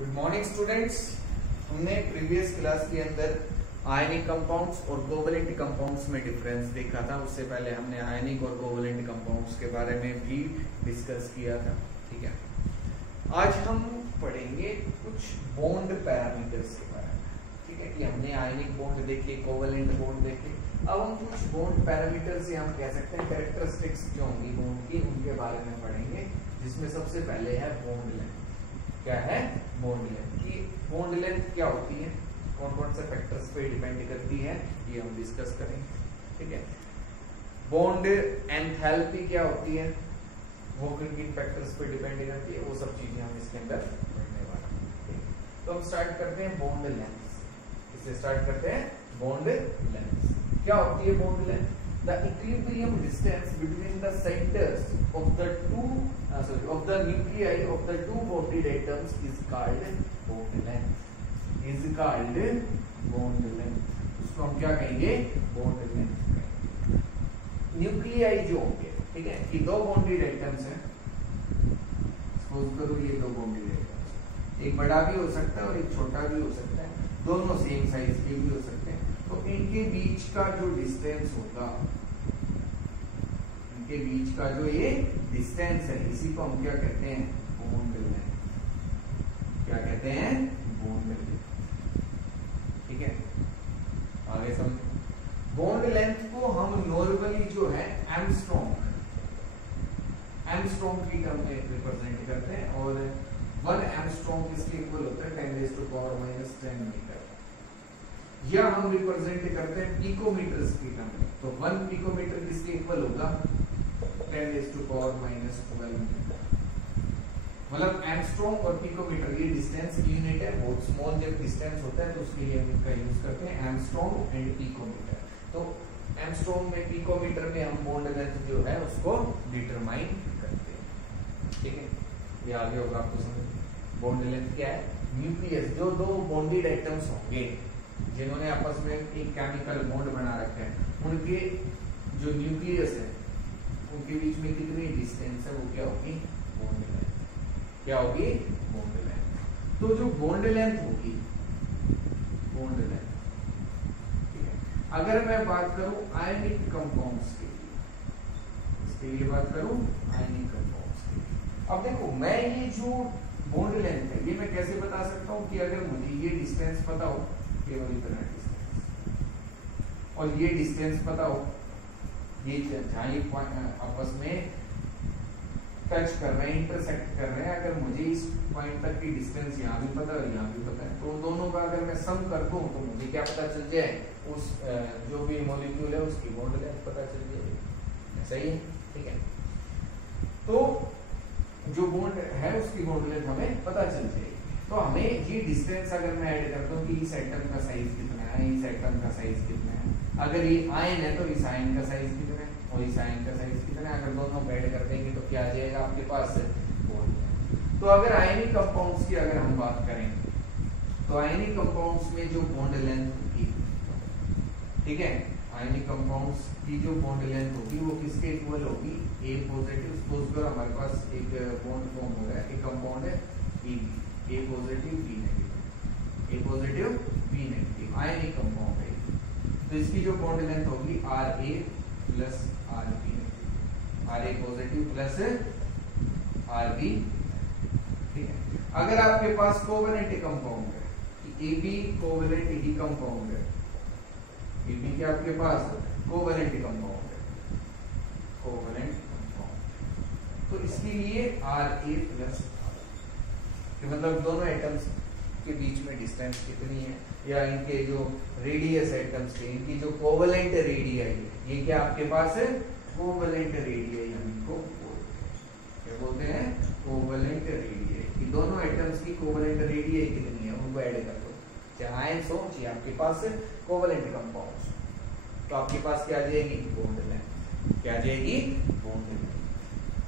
Good morning students. हमने previous class के अंदर आयनिक कंपाउंड्स और कोवलेंट कंपाउंड्स में डिफरेंस देखा था। उससे पहले हमने आयनिक और कोवलेंट कंपाउंड्स के बारे में भी डिस्कस किया था। ठीक है, आज हम पढ़ेंगे कुछ बॉन्ड पैरामीटर्स के बारे में। ठीक है कि हमने आयनिक बॉन्ड देखे, कोवलेंट बॉन्ड देखे। अब हम कुछ बॉन्ड पैरामीटर्स या हम कह सकते हैं कैरेक्टरिस्टिक्स जो होंगी बॉन्ड की, उनके बारे में पढ़ेंगे। जिसमें सबसे पहले है बॉन्ड लेंथ। क्या है? Bond length. की बॉन्ड लेंथ क्या होती है, कौन कौन से फैक्टर्स पे डिपेंड करती है, ये हम डिस्कस करेंगे। ठीक है, बॉन्ड एंथैल्पी क्या होती है, वो किन किन फैक्टर्स पे डिपेंड करती है, वो सब चीजें हम इसके अंदर पढ़ने वाले हैं। तो हम स्टार्ट करते हैं बॉन्ड लेंथ। इससे स्टार्ट करते हैं बॉन्ड लेंथ। क्या होती है bond length? The equilibrium distance between the centers of the nuclei of the two bonded atoms is called bond length. Is called bond length. उसको हम क्या कहेंगे? bond length कहेंगे। न्यूक्लियाई जो होंगे, ठीक है, कि दो बॉन्डेड एटम्स हैं। सपोज करो ये दो बॉन्डेड एटम्स, एक बड़ा भी हो सकता है और एक छोटा भी हो सकता है, दोनों सेम साइज के भी हो सकते हैं। तो इनके बीच का जो डिस्टेंस होगा, इनके बीच का जो ये डिस्टेंस है, इसी को हम क्या कहते हैं? Bond length. क्या कहते हैं? Bond length. ठीक है, आगे समझ। बॉन्ड लेंथ को हम नॉर्मली जो है एंगस्ट्रॉम की टर्म में रिप्रेजेंट करते हैं। और 1 एंगस्ट्रॉम किसके इक्वल होता है? 10⁻⁻10 मीटर। या हम रिप्रेजेंट करते हैं पिकोमीटर्स की टर्म में। तो 1 पिकोमीटर किसके इक्वल होगा? 10⁻12 मीटर। मतलब एंगस्ट्रॉम और पिकोमीटर ये डिस्टेंस की यूनिट है। बहुत स्मॉल जब डिस्टेंस होता है तो उसके लिए हम इसका यूज करते हैं एंगस्ट्रॉम एंड पिकोमीटर। तो एंगस्ट्रॉम में, पिकोमीटर में हम बॉन्ड लेंथ जो है उसको डिटरमाइन करते हैं। ठीक है, ये आगे होगा आपको समझ। बॉन्ड लेंथ क्या है? न्यूक्लियस, जो दो बॉन्डेड एटम्स होंगे जिन्होंने आपस में एक केमिकल बॉन्ड बना रखा है, उनके जो न्यूक्लियस है उनके बीच में कितनी डिस्टेंस है, वो क्या होगी? Bond length. क्या होगी? Bond length. तो जो बॉन्ड लेंथ होगी, बॉन्ड लेंथ, ठीक है, अगर मैं बात करूं आयनिक कंपाउंड्स के लिए, इसके लिए बात करूं आयनिक कंपाउंड्स के लिए। अब देखो, मैं ये जो बॉन्ड लेंथ है ये मैं कैसे बता सकता हूं कि अगर मुझे ये डिस्टेंस पता हो, केवल इतना डिस्टेंस, और ये डिस्टेंस पता हो, ये जहां ये आपस में टच कर रहे हैं, इंटरसेक्ट कर रहे हैं, अगर मुझे इस पॉइंट तक की डिस्टेंस यहाँ भी पता है और यहाँ भी पता है, तो दोनों का अगर मैं सम कर दूं तो मुझे क्या पता चल जाए? उस जो भी मॉलिक्यूल है उसकी बॉन्ड लेंथ पता चल जाएगी। ऐसा ही है। ठीक है, तो जो बॉन्ड है उसकी बॉन्ड लेंथ हमें पता चल जाएगी। तो हमें ये डिस्टेंस अगर मैं ऐड करता हूँ कि इस एटम का साइज कितना है, इस एटम का साइज कितना है, अगर ये आयन है तो इस आयन का साइज कितना है और इस आयन का साइज कितना है, अगर दोनों ऐड कर देंगे तो क्या आ जाएगा आपके पास? बॉन्ड। तो अगर आयनिक कंपाउंड्स की अगर हम बात करें तो आयनिक कंपाउंड्स में जो बॉन्ड लेंथ होगी, ठीक है, आयनिक कंपाउंड्स की जो बॉन्ड लेंथ होगी वो किसके इक्वल होगी? ए पॉजिटिव। सपोज करो हमारे पास एक बॉन्ड फॉर्म हो रहा है, एक कंपाउंड है A positive B negative, A positive B negative, आयनिक कंपाउंड है। तो इसकी जो बॉन्ड लेंथ होगी R A plus R B, R A positive plus R B. ठीक है, अगर आपके पास कोवेलेंट कंपाउंड है कि ए बी कोवेलेंट ही कंपाउंड है, ए बी के आपके पास कोवेलेंट कंपाउंड है, कोवेलेंट कंपाउंड, तो इसके लिए आर ए प्लस, मतलब दोनों एटम्स के बीच में डिस्टेंस कितनी है, या इनके जो रेडियस एटम्स के, इनकी जो कोवेलेंट रेडियस है, ये क्या आपके पास है? कोवेलेंट रेडियस हम इनको बोलते हैं। क्या बोलते हैं? Covalent radius. कि दोनों एटम्स की कोवेलेंट रेडियस कितनी है, उनको ऐड कर दो, चाहे आयंस हो चाहे आपके पास कोवेलेंट कंपाउंड्स, तो आपके पास क्या आ जाएगी? Bond length. क्या आ जाएगी? Bond length.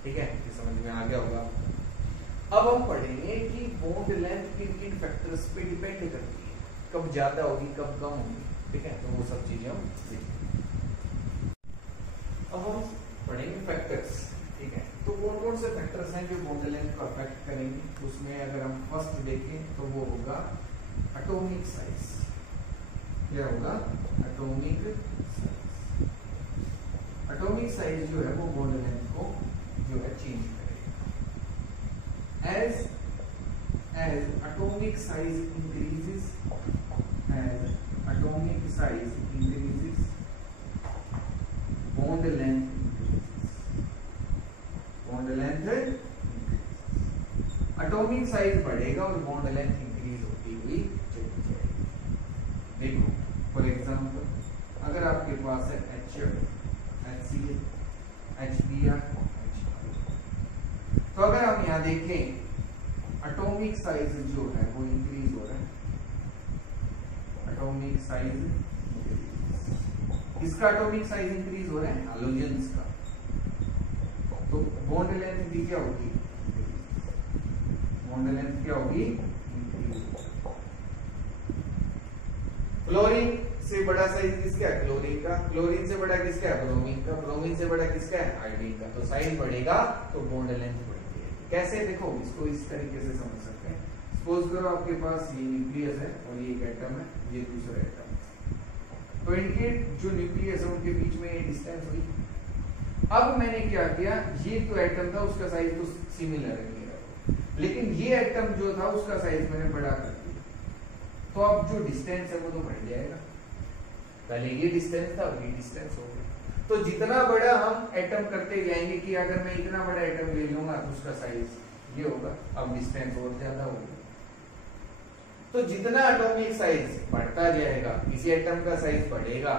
ठीक है, ये समझ में आ गया होगा। अब हम पढ़ेंगे कि बॉन्ड लेंथ किन किन फैक्टर्स पे डिपेंड करती है, कब ज्यादा होगी कब कम होगी। ठीक है, तो वो सब चीजें हम सीखेंगे। अब हम पढ़ेंगे फैक्टर्स। ठीक है, तो कौन कौन से फैक्टर्स हैं जो बॉन्ड लेंथ को अफेक्ट करेंगे? उसमें अगर हम फर्स्ट देखें तो वो होगा एटॉमिक साइज। क्या होगा? Atomic size. एटॉमिक साइज जो है वो बॉन्ड लेंथ को जो है चेंज करेगा। As atomic size increases, as atomic size increases, bond length increases, bond length increases। atomic size बढ़ेगा और bond length increase होती हुई चली जाएगी। देखो फॉर एग्जांपल अगर आपके पास है HCl, HCl, HBr, तो अगर हम यहाँ देखें एटॉमिक साइज जो है वो इंक्रीज हो रहा है। एटॉमिक साइज किसका एटॉमिक साइज इंक्रीज हो रहा है? हैलोजेंस का। तो बॉन्ड लेंथ भी क्या होगी? बॉन्ड लेंथ क्या होगी? इंक्रीज। क्लोरीन से बड़ा साइज किसका है? क्लोरीन का। क्लोरीन से बड़ा किसका है? ब्रोमीन का। ब्रोमीन से बड़ा किसका है? आयोडीन का। तो साइज बढ़ेगा तो बॉन्ड लेंथ बढ़ेगी। कैसे? देखो इसको इस तरीके से समझ सकते हैं। सपोज करो आपके पास ये न्यूक्लियस है और ये एक एटम है, ये दूसरा एटम है। तो इनके जो न्यूक्लियस है उनके बीच में ये डिस्टेंस हुई। अब मैंने क्या किया, ये तो एटम था उसका साइज तो सिमिलर है मेरा, लेकिन ये एटम जो था उसका साइज मैंने बड़ा कर दिया। तो अब जो डिस्टेंस है वो तो बढ़ जाएगा। पहले ये डिस्टेंस था, अब ये डिस्टेंस हो गया। तो जितना बड़ा हम एटम करते जाएंगे कि अगर मैं इतना बड़ा एटम ले लूंगा तो उसका साइज ये होगा, अब डिस्टेंस और ज्यादा होगा। तो जितना एटॉमिक साइज बढ़ता जाएगा, किसी एटम का साइज बढ़ेगा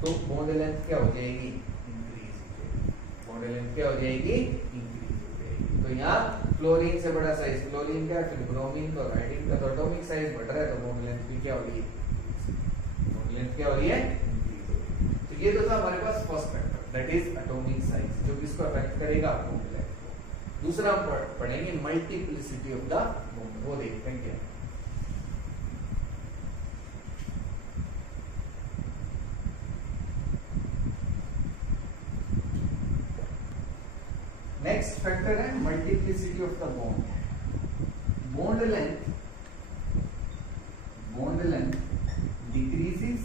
तो बॉन्ड लेंथ क्या हो जाएगी? इंक्रीज हो जाएगी। बॉन्ड लेंथ क्या हो जाएगी? इंक्रीज हो जाएगी। तो यहाँ क्लोरीन से बड़ा साइज क्लोरीन का, फिर ब्रोमीन का, आयोडीन का, तो एटॉमिक साइज बढ़ रहा है तो बॉन्ड लेंथ भी क्या हो रही है? बॉन्ड लेंथ क्या हो रही है? ये तो था हमारे पास first factor, that is atomic size, जो किसको अफेक्ट करेगा? बॉन्ड लेंथ को। दूसरा हम पढ़ेंगे मल्टीप्लिसिटी ऑफ द बॉन्ड, वो देखते हैं क्या। नेक्स्ट फैक्टर है multiplicity of the bond. Bond length decreases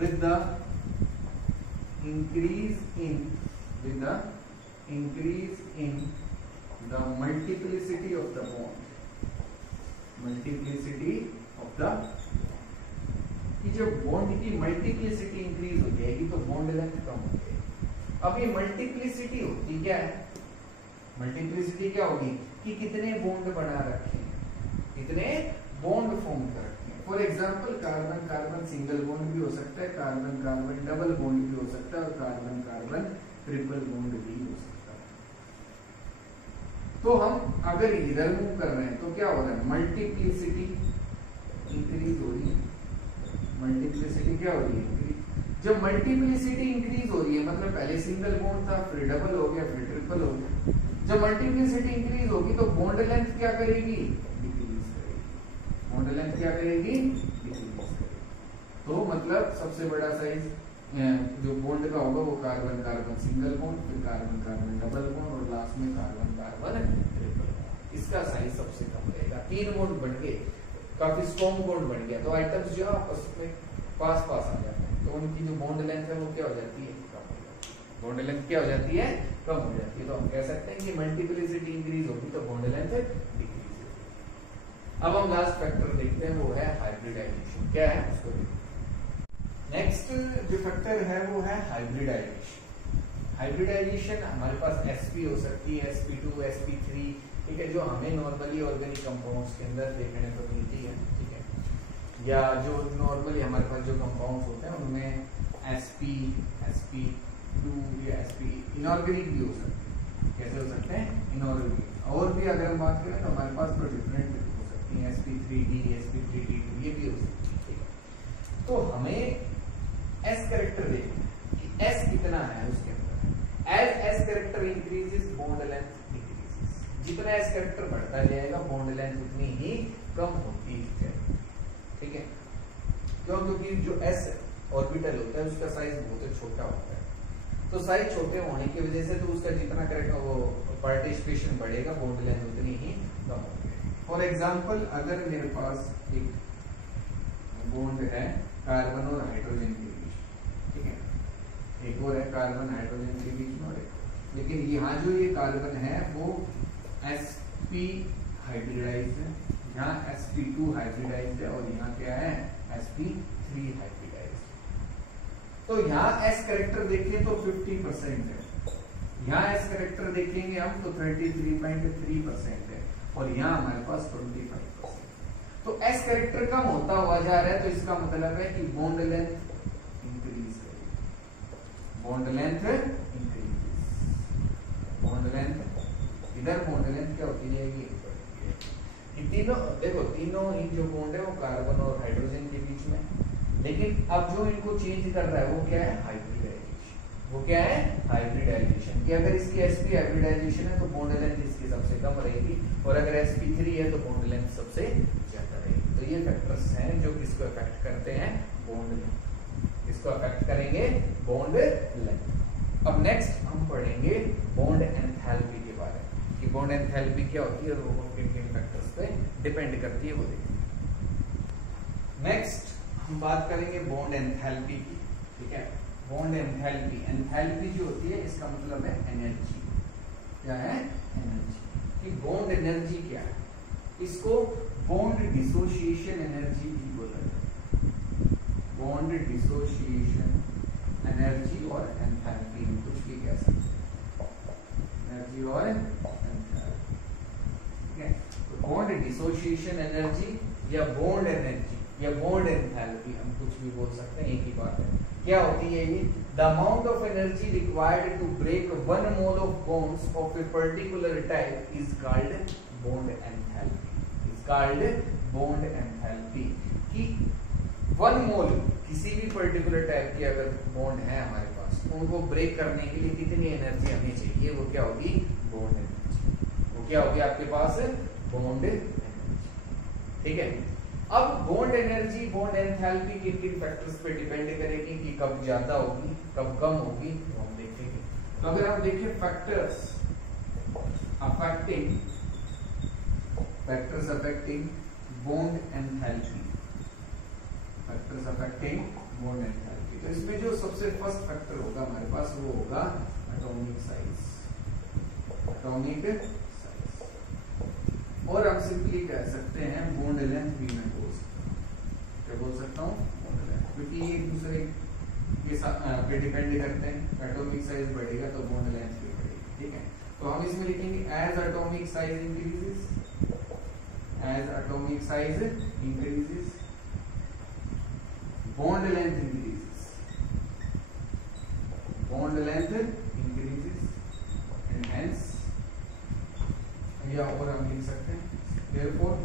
with the increase in the multiplicity of the bond। multiplicity of the, कि जब बॉन्ड की मल्टीप्लिसिटी इंक्रीज हो जाएगी तो बॉन्ड लेंथ कम हो जाएगी। अब ये मल्टीप्लिसिटी होती क्या है? मल्टीप्लिसिटी क्या होगी कि कितने बॉन्ड बना रखे हैं, कितने बॉन्ड फॉर्म कर रखे हैं। For example carbon carbon single bond भी हो सकता है, कार्बन कार्बन डबल बॉन्ड भी हो सकता है, और कार्बन कार्बन ट्रिपल बॉन्ड भी हो सकता है। तो हम अगर इधर मूव कर रहे हैं तो क्या हो रहा है? मल्टीप्लिसिटी इंक्रीज हो रही है। मल्टीप्लिसिटी क्या हो रही है? जब मल्टीप्लिसिटी इंक्रीज हो रही है मतलब पहले सिंगल बॉन्ड था, फिर डबल हो गया, फिर ट्रिपल हो गया। जब मल्टीप्लिसिटी इंक्रीज होगी तो बॉन्ड लेंथ क्या करेगी? डिक्रीज करेगी। बॉन्ड लेंथ क्या करेगी? डिक्रीज करेगी। तो मतलब सबसे बड़ा साइज जो बॉन्ड का होगा वो कार्बन कार्बन सिंगल बॉन्ड, फिर कार्बन कार्बन डबल बॉन्ड, और लास्ट में कार्बन कार्बन ट्रिपल बॉन्ड। इसका साइज सबसे कम रहेगा। 3 बॉन्ड बढ़ गए, काफी स्ट्रॉन्ग बॉन्ड बढ़ गया, तो आइटम्स जो आपस में पास पास आ जाते हैं, तो उनकी जो बॉन्ड लेंथ है वो क्या हो जाती है? कम हो जाती है। बॉन्ड लेंथ क्या हो जाती है? कम हो जाती है। तो हम कह सकते हैं कि मल्टीप्लिसिटी इंक्रीज होगी तो बॉन्ड लेंथ डिक्रीज होगी। अब हम लास्ट फैक्टर देखते हैं, वो है हाइब्रिडाइजेशन। क्या है उसको देखते हैं। नेक्स्ट जो फैक्टर है वो है हाइब्रिडाइजेशन। हाइब्रिडाइजेशन हमारे पास sp हो सकती है, sp2, sp3, ठीक है, जो हमें नॉर्मली ऑर्गेनिक कंपाउंड्स के अंदर देखने को मिलती है, ठीक है, या जो नॉर्मली हमारे पास जो कंपाउंड्स होते हैं उनमें sp, sp2 या sp इनऑर्गेनिक भी हो सकते हैं। कैसे हो सकते हैं? इनऑर्गेनिक। और भी अगर हम बात करें तो हमारे पास तो डिफरेंट हो सकती हैं, sp3d, sp3d2, ये भी हो सकती है, ठीक है। तो हमें S कैरेक्टर देखना है कि S कितना है उसके अंदर। As S character increases bond length decreases. जितना S कैरेक्टर बढ़ता जाएगा बॉन्ड लेंथ उतनी ही कम होती जाएगी, ठीक है। क्यों? क्योंकि जो S ऑर्बिटल होता है उसका साइज बहुत छोटा होता है, तो साइज छोटे होने की वजह से तो उसका जितना करेक्ट वो पार्टिसिपेशन बढ़ेगा, बॉन्ड लेंथ उतनी ही कम होगी। फॉर एग्जांपल अगर मेरे पास एक बॉन्ड है कार्बन और हाइड्रोजन के बीच, ठीक है, एक और है कार्बन हाइड्रोजन के बीच में और एक, लेकिन यहाँ जो ये कार्बन है वो sp हाइब्रिडाइज्ड है, यहाँ sp2 हाइब्रिडाइज्ड है और यहाँ क्या है sp3 हाइब्रिडाइज्ड। तो यहाँ s करेक्टर देखें तो 50% है, यहाँ s करेक्टर देखेंगे हम तो 33.3% है और यहाँ हमारे पास 25%। तो s करेक्टर कम होता हुआ जा रहा है, तो इसका मतलब है कि बॉन्ड लेंथ इंक्रीज करेगी, bond length increase, bond length इधर बॉन्ड लेंथ क्या होती जाएगी, कि तीनों देखो तीनों ही जो बॉन्ड है वो कार्बन और हाइड्रोजन के बीच में, लेकिन अब जो इनको चेंज कर रहा है वो क्या है हाइब्रिडाइजेशन, वो क्या है हाइब्रिडाइजेशन, कि अगर इसकी sp हाइब्रिडाइजेशन है तो बॉन्ड लेंथ इसकी सबसे कम रहेगी और अगर sp3 है तो बॉन्ड लेंथ सबसे ज्यादा रहेगी। तो ये फैक्टर्स हैं जो किसको अफेक्ट करते हैं, बॉन्ड लेंथ, इसको अफेक्ट करेंगे बॉन्ड लेंथ। अब नेक्स्ट हम पढ़ेंगे बॉन्ड एंथैल्पी के बारे में, कि बॉन्ड एंथैल्पी क्या होती है और वो किन किन फैक्टर्स पे डिपेंड करती है वो देखेंगे। नेक्स्ट हम बात करेंगे बॉन्ड एंथैल्पी की, ठीक है। बॉन्ड एंथैल्पी, एंथैल्पी जो होती है इसका मतलब है एनर्जी, क्या है एनर्जी, कि बॉन्ड एनर्जी क्या है, इसको बॉन्ड डिसोसिएशन एनर्जी भी बोला जाता है, बॉन्ड डिसोसिएशन एनर्जी और एंथैल्पी हम कुछ भी कह सकते हैं, एनर्जी और एंथैल्पी, ठीक है। तो बॉन्ड डिसोसिएशन एनर्जी या बॉन्ड एनर्जी या बॉन्ड एंथैल्पी हम कुछ भी बोल सकते हैं, एक ही बात है। क्या होती है ये, the amount of energy required to break 1 mole of bonds of a particular type is called bond enthalpy, is called bond enthalpy, कि 1 मोल किसी भी पर्टिकुलर टाइप की अगर बॉन्ड है हमारे पास, उनको ब्रेक करने के लिए कितनी एनर्जी हमें चाहिए, वो क्या होगी बॉन्ड एनर्जी, वो क्या होगी आपके पास बॉन्ड एनर्जी, ठीक है। अब बॉन्ड एनर्जी बॉन्ड एंथैल्पी किन किन फैक्टर्स पे डिपेंड करेगी, कि कब ज्यादा होगी कब कम होगी, वो हम देखेंगे। तो अगर हम देखें factors affecting bond enthalpy, factors affecting bond enthalpy, तो इसमें जो सबसे फर्स्ट फैक्टर होगा हमारे पास वो होगा एटॉमिक साइज, एटॉमिक साइज, और हम सिंपली कह सकते हैं बॉन्ड लेंथ भी मैं बोल सकता हूँ, क्या बोल सकता हूँ बॉन्ड लेंथ, क्योंकि ये एक दूसरे के साथ पे डिपेंड करते हैं। एटॉमिक साइज बढ़ेगा तो बॉन्ड लेंथ भी बढ़ेगी, ठीक है। तो हम इसमें लिखेंगे as atomic size increases, as atomic size increases bond length increases, bond length increases and hence, या और हम लिख सकते हैं therefore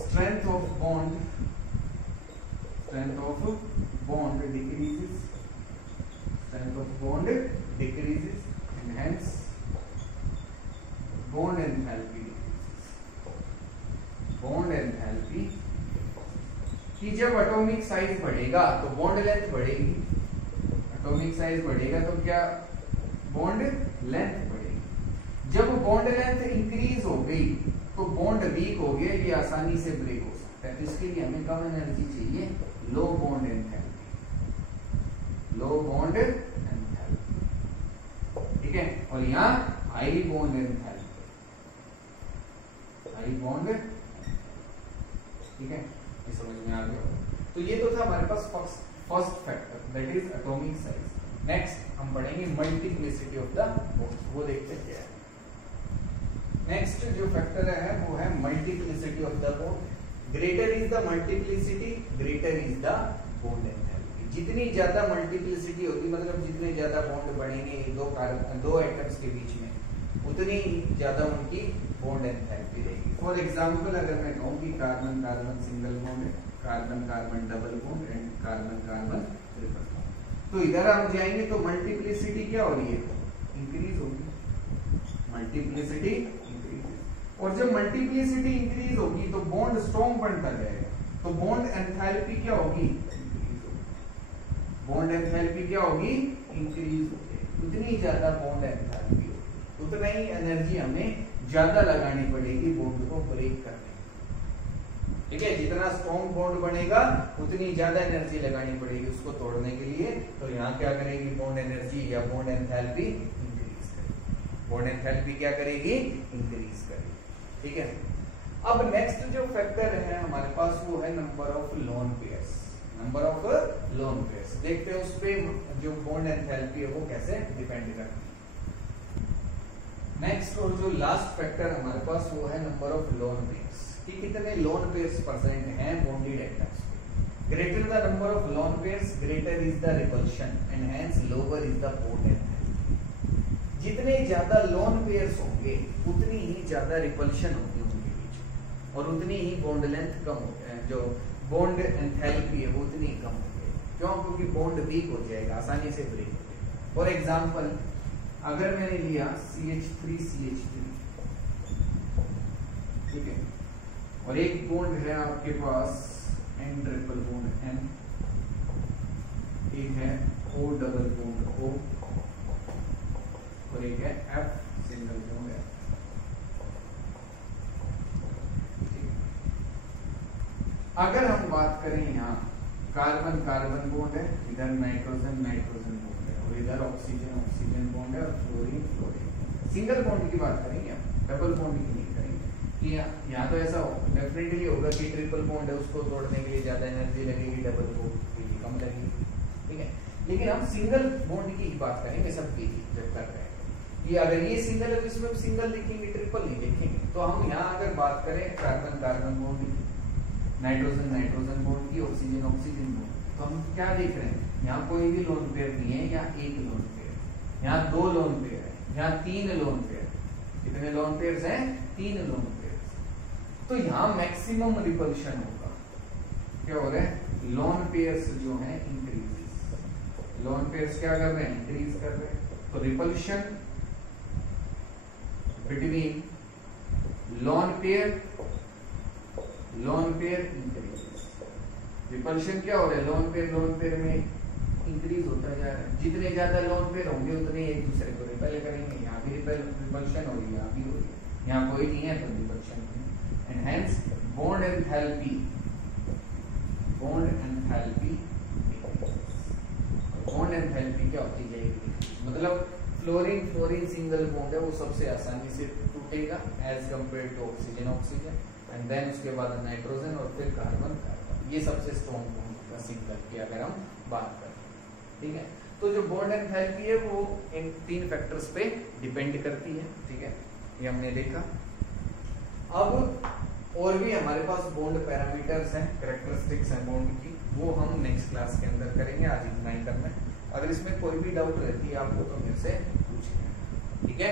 strength of bond decreases, strength of bond decreases and hence bond enthalpy decreases, bond enthalpy, कि जब atomic size बढ़ेगा तो बॉन्ड लेंथ बढ़ेगी, एटॉमिक साइज बढ़ेगा तो क्या बॉन्ड लेंथ बढ़ेगी। जब बॉन्ड लेंथ इंक्रीज हो गई तो बॉन्ड वीक हो गया, ये आसानी से ब्रेक हो सकता है, तो इसके लिए हमें कम एनर्जी चाहिए, लो बॉन्ड एंथैल्पी, लो बॉन्ड एंथैल्पी, ठीक है। और यहाँ high bond enthalpy, high bond, ठीक है, ये समझ में आ गया। तो ये तो था हमारे पास first factor, that is atomic size. Next हम पढ़ेंगे मल्टीप्लिसिटी ऑफ द बॉन्ड, वो देखते हैं क्या है। नेक्स्ट जो फैक्टर है वो है multiplicity of the bond. Greater is the multiplicity, greater is the bond enthalpy. जितनी ज्यादा मल्टीप्लिसिटी होगी, मतलब जितने ज्यादा बॉन्ड बढ़ेंगे दो एटम्स के बीच में, उतनी ज्यादा उनकी बॉन्ड एंथैल्पी रहेगी। फॉर एग्जांपल अगर मैं कहूँ कि कार्बन कार्बन सिंगल बॉन्ड है, carbon carbon double bond and carbon carbon triple bond, तो इधर हम जाएंगे तो मल्टीप्लिसिटी क्या हो रही है, इंक्रीज होगी, मल्टीप्लिसिटी इंक्रीज, और जब मल्टीप्लिसिटी इंक्रीज होगी तो बॉन्ड स्ट्रॉन्ग बनता जाएगा, तो बॉन्ड एंथैल्पी क्या होगी, इंक्रीज होगी। बॉन्ड एंथैल्पी क्या होगी, इंक्रीज हो जाएगी। उतनी ज्यादा बॉन्ड एंथैल्पी होगी, उतना ही एनर्जी हमें ज्यादा लगानी पड़ेगी बॉन्ड को ब्रेक करने। ठीक है, जितना स्ट्रॉन्ग बॉन्ड बनेगा उतनी ज्यादा एनर्जी लगानी पड़ेगी उसको तोड़ने के लिए। तो यहाँ क्या करेगी, बॉन्ड एनर्जी या बॉन्ड एंथैल्पी इंक्रीज करेगी। बॉन्ड एंथैल्पी क्या करेगी, इंक्रीज करेगी। ठीक है, अब नेक्स्ट जो फैक्टर है हमारे पास वो है number of lone pairs. Number of lone pairs देखते हैं उस पे जो बॉन्ड एंथैल्पी है वो कैसे डिपेंड करती है। नेक्स्ट और जो लास्ट फैक्टर हमारे पास वो है नंबर ऑफ लोन पेयर्स, कि कितने लोन पेयर्स प्रेजेंट हैं बॉन्डेड एटम्स पे। Greater the number of lone pairs greater is the repulsion and hence lower is the bond enthalpy. जितने ज्यादा लोन पेयर्स होंगे उतनी ही ज्यादा रिपल्शन होगी उनके बीच और उतनी ही बॉन्ड लेंथ कम हो, जो बॉन्ड एंथैल्पी है वो उतनी कम हो जाएगी। क्यों, क्योंकि बॉन्ड वीक हो जाएगा, आसानी से ब्रेक हो जाएगा। फॉर एग्जांपल अगर मैंने लिया CH3CH3, ठीक है, और एक बॉन्ड है आपके पास N ट्रिपल बॉन्ड N, एक है O डबल बॉन्ड O और एक है F सिंगल बॉन्ड F। अगर हम बात करें यहाँ कार्बन कार्बन बॉन्ड है, इधर नाइट्रोजन नाइट्रोजन बॉन्ड है और इधर ऑक्सीजन ऑक्सीजन बॉन्ड है और फ्लोरीन फ्लोरीन। सिंगल बॉन्ड की बात करेंगे, डबल बॉन्ड की नहीं करेंगे। यहाँ तो ऐसा डेफिनेटली होगा कि ट्रिपल बॉन्ड है उसको तोड़ने के लिए ज्यादा एनर्जी लगेगी, डबल बॉन्ड के लिए कम लगेगी। ठीक है, लेकिन हम सिंगल बॉन्ड की बात करेंगे सबकी जब कर रहे हैं कि अगर ये सिंगल है तो इसमें सिंगल लिखेंगे, ट्रिपल नहीं लिखेंगे। तो हम यहाँ अगर बात करें कार्बन कार्बन बॉन्ड की, नाइट्रोजन नाइट्रोजन बॉन्ड की, ऑक्सीजन ऑक्सीजन बॉन्ड, तो हम क्या देख रहे हैं, यहाँ कोई भी लोन पेयर नहीं है, यहाँ एक लोन पेयर, यहाँ दो लोन पेयर है, यहाँ तीन लोन पेयर। कितने लोन पेयर्स हैं, तीन लोन पेयर्स। तो यहाँ मैक्सिमम रिपल्शन होगा। क्या हो रहा है, लोन पेयर्स जो है इंक्रीज, लोन पेयर्स क्या कर रहे हैं, इंक्रीज कर रहे हैं। तो repulsion between lone pair increase, repulsion क्या हो रहा है, लोन पेयर में इंक्रीज होता जा रहा है। जितने ज्यादा लोन पेयर होंगे उतने एक दूसरे को रिपेल करेंगे। यहाँ भी रिपल्शन हो रही है, यहाँ भी हो रही है, यहाँ कोई नहीं है तो रिपल्शन नहीं। एंड हेंस बॉन्ड एंथैल्पी क्या होती जाएगी, मतलब फ्लोरीन फ्लोरीन सिंगल बॉन्ड है वो सबसे आसानी से टूटेगा as compare to oxygen oxygen, and then उसके बाद नाइट्रोजन और फिर कार्बन कार्बन। ये सबसे स्ट्रॉन्ग बॉन्ड होगा सिंगल की अगर हम बात करें। ठीक है, तो जो बॉन्ड एंथैल्पी है वो इन तीन फैक्टर्स पे डिपेंड करती है। ठीक है, ये हमने देखा। अब और भी हमारे पास बॉन्ड पैरामीटर्स हैं, कैरेक्टरिस्टिक्स हैं बॉन्ड की, वो हम नेक्स्ट क्लास के अंदर करेंगे। आज इतना ही करना है। अगर इसमें कोई भी डाउट रहती है आपको तो मेरे से पूछिए। ठीक है।